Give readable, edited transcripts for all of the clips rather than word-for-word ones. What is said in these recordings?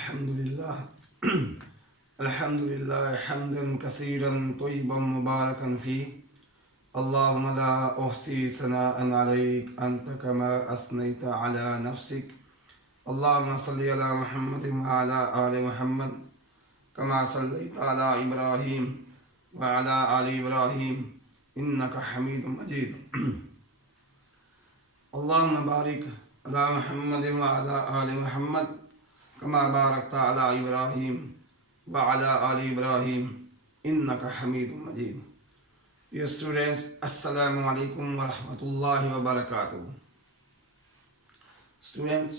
الحمد لله الحمد لله حمدا كثيرا طيبا مباركا فيه. اللهم لا أحصي ثناء عليك أنت كما أثنيت على نفسك. اللهم صل على محمد وعلى آل محمد كما صليت على إبراهيم وعلى آل إبراهيم إنك حميد مجيد. اللهم بارك على محمد وعلى آل محمد كما باركت على إبراهيم وعلى آل إبراهيم إنك حميد مجيد. Dear students, Assalamu alaikum wa rahmatullahi wa barakatuh. Students,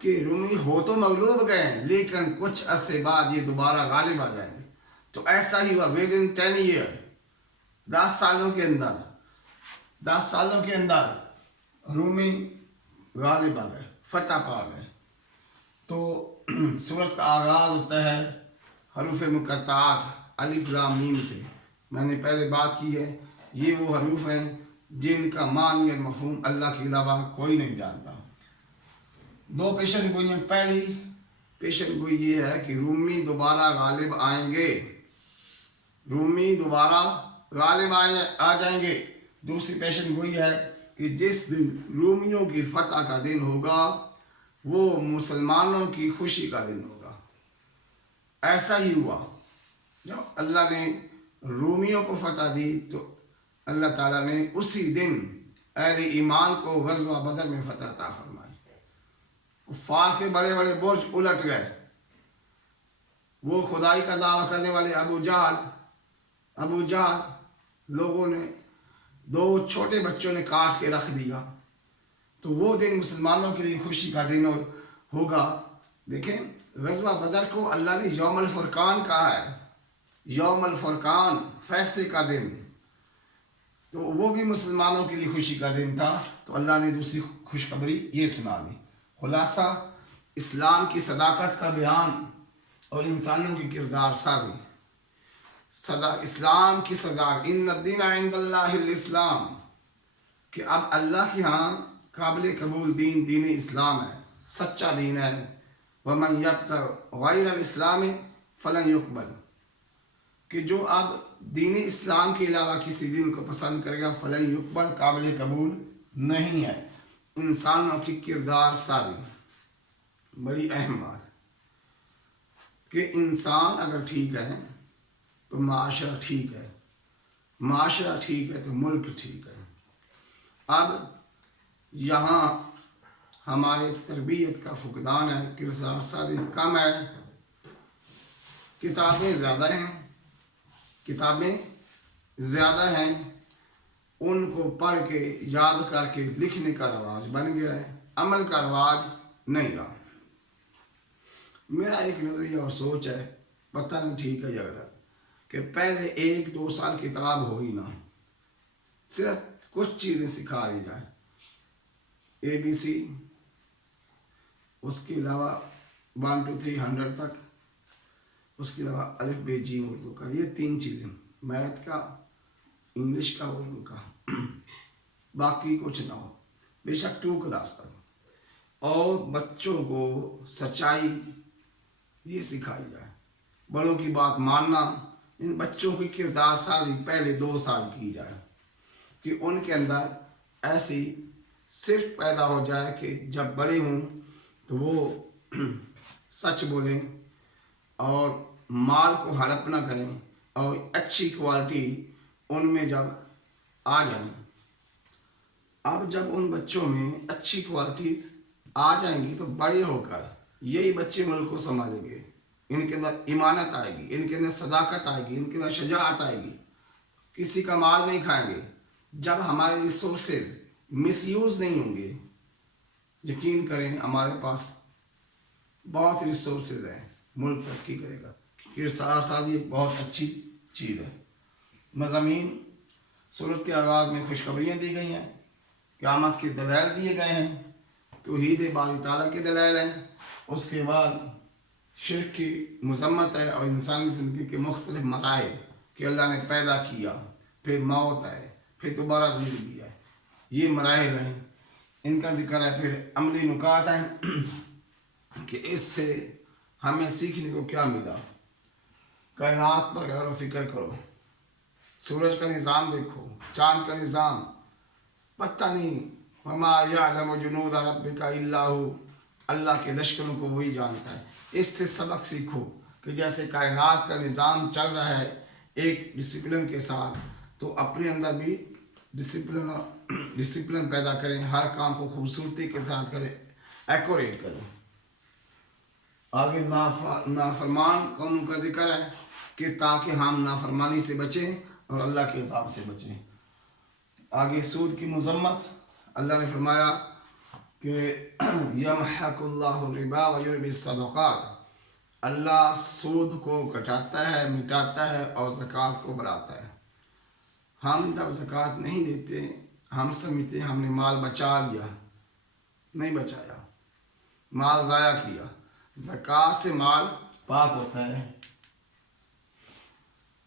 کہ رومی ہو تو مغلوب گئے ہیں لیکن کچھ عرصے بعد یہ دوبارہ غالب آ جائیں گے. تو ایسا ہی ہوا ود ان 10 ایئر، 10 سالوں کے اندر، 10 سالوں کے اندر رومی غالب آ گئے، فتح پا گئے. تو سورت کا آغاز ہوتا ہے حروف مقطعات الف لام میم سے. میں نے پہلے بات کی ہے یہ وہ حروف ہیں جن کا معنی اور مفہوم اللہ کے علاوہ کوئی نہیں جانتا. 2 پیشن گوئیاں. پہلی پیشن گوئی یہ ہے کہ رومی دوبارہ غالب آئیں گے، رومی دوبارہ غالب آ جائیں گے. دوسری پیشن گوئی ہے کہ جس دن رومیوں کی فتح کا دن ہوگا وہ مسلمانوں کی خوشی کا دن ہوگا. ایسا ہی ہوا جب اللہ نے رومیوں کو فتح دی تو اللہ تعالیٰ نے اسی دن اہل ایمان کو غزوہ بدر میں فتح عطا فرمائی. کفار کے بڑے بڑے برج الٹ گئے. وہ خدائی کا دعویٰ کرنے والے ابو جہل لوگوں نے 2 چھوٹے بچوں نے کاٹ کے رکھ دیا. تو وہ دن مسلمانوں کے لیے خوشی کا دن ہوگا. دیکھیں غزوہ بدر کو اللہ نے یوم الفرقان کہا ہے، یوم الفرقان، فیصلے کا دن. تو وہ بھی مسلمانوں کے لیے خوشی کا دن تھا. تو اللہ نے دوسری خوشخبری یہ سنا دی. خلاصہ اسلام کی صداقت کا بیان اور انسانوں کی کردار سازی. اسلام کی صداقت، ان الدین عند اللہ الاسلام، کہ اب اللہ کے ہاں قابل قبول دین اسلام ہے، سچا دین ہے. ومن یبتغ غیر الاسلام فلن یقبل، کہ جو اب دین اسلام کے علاوہ کسی دین کو پسند کرے گا فلن یقبل، قابل قبول نہیں ہے. انسانوں کی کردار سازی بڑی اہم بات، کہ انسان اگر ٹھیک ہے تو معاشرہ ٹھیک ہے، معاشرہ ٹھیک ہے تو ملک ٹھیک ہے. اب یہاں ہمارے تربیت کا فقدان ہے، کردار سازی کم ہے. کتابیں زیادہ ہیں، ان کو پڑھ کے یاد کر کے لکھنے کا رواج بن گیا ہے، عمل کا رواج نہیں رہا. میرا ایک نظریہ اور سوچ ہے، پتہ نہیں ٹھیک ہے یا غلط، کہ پہلے 1-2 سال کتاب ہو ہی نہ، صرف کچھ چیزیں سکھا دی جائیں، ABC، اس کے علاوہ 1 to 300 تک، اس کے علاوہ الف ب ج اردو کا، یہ 3 چیزیں، میتھ کا، انگلش کا، اردو کا، باقی کچھ نہ ہو، بے شک 2 کلاس تک. اور بچوں کو سچائی یہ سکھائی جائے، بڑوں کی بات ماننا. ان بچوں کی کردار سازی پہلے 2 سال کی جائے، کہ ان کے اندر ایسی صرف پیدا ہو جائے کہ جب بڑے ہوں تو وہ سچ بولیں اور مال کو ہڑپ نہ کریں، اور اچھی کوالٹی ان میں جب آ جائیں. اب جب ان بچوں میں اچھی کوالٹیز آ جائیں گی تو بڑے ہو کر یہی بچے ملک کو سنبھالیں گے. ان کے اندر ایمانت آئے گی، ان کے اندر صداقت آئے گی، ان کے اندر شجاعت آئے گی، کسی کا مال نہیں کھائیں گے. جب ہمارے ریسورسز مس یوز نہیں ہوں گے، یقین کریں ہمارے پاس بہت ریسورسز ہیں، ملک ترقی کرے گا. کردار سازی ایک بہت اچھی چیز ہے. مضامین سورت کے آغاز میں خوشخبریاں دی گئی ہیں، قیامت کے دلائل دیے گئے ہیں، توحید باری تعالیٰ کے دلائل ہیں. اس کے بعد شرک کی مذمت ہے اور انسانی زندگی کے مختلف مراحل کہ اللہ نے پیدا کیا، پھر موت ہے، پھر دوبارہ زندگی ہے، یہ مراحل ہیں، ان کا ذکر ہے. پھر عملی نکات ہیں کہ اس سے ہمیں سیکھنے کو کیا ملا. کائنات پر غور و فکر کرو، سورج کا نظام دیکھو، چاند کا نظام، پتہ نہیں وما یعلم جنود ربک الا ہو، اللہ کے لشکروں کو وہی جانتا ہے. اس سے سبق سیکھو کہ جیسے کائنات کا نظام چل رہا ہے ایک ڈسپلن کے ساتھ، تو اپنے اندر بھی ڈسپلن پیدا کریں، ہر کام کو خوبصورتی کے ساتھ کریں، ایکوریٹ کریں. آگے نافرمان قوموں کا ذکر ہے کہ تاکہ ہم نافرمانی سے بچیں اور اللہ کے عذاب سے بچیں. آگے سود کی مذمت، اللہ نے فرمایا کہ یمحق اللہ الربا ویربی الصدقات، اللہ سود کو گھٹاتا ہے، مٹاتا ہے اور زکوٰۃ کو بڑھاتا ہے۔ ہم جب زکوٰۃ نہیں دیتے ہم سمجھتے ہم نے مال بچا لیا، نہیں بچایا، مال ضائع کیا۔ زکوٰۃ سے مال پاک ہوتا ہے۔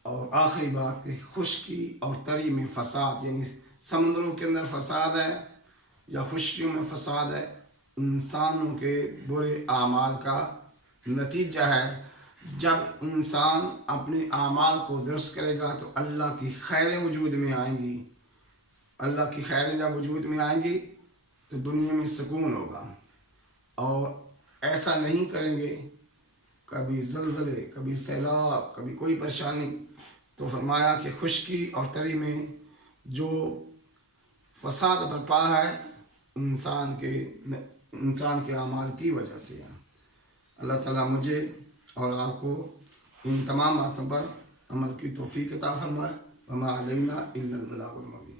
اور آخری بات کہ خشکی اور تری میں فساد، یعنی سمندروں کے اندر فساد ہے یا خشکیوں میں فساد ہے، انسانوں کے برے اعمال کا نتیجہ ہے۔ جب انسان اپنے اعمال کو درست کرے گا تو اللہ کی خیریں وجود میں آئیں گی۔ اللہ کی خیریں جب وجود میں آئیں گی تو دنیا میں سکون ہوگا۔ اور ایسا نہیں کریں گے، کبھی زلزلے، کبھی سیلاب، کبھی کوئی پریشانی، تو فرمایا کہ خشکی اور تری میں جو فساد برپا ہے انسان کے اعمال کی وجہ سے ہے۔ اللہ تعالیٰ مجھے اور آپ کو ان تمام باتوں پر عمل کی توفیق عطا فرمائے۔ وما علینا الا البلاغ المبین۔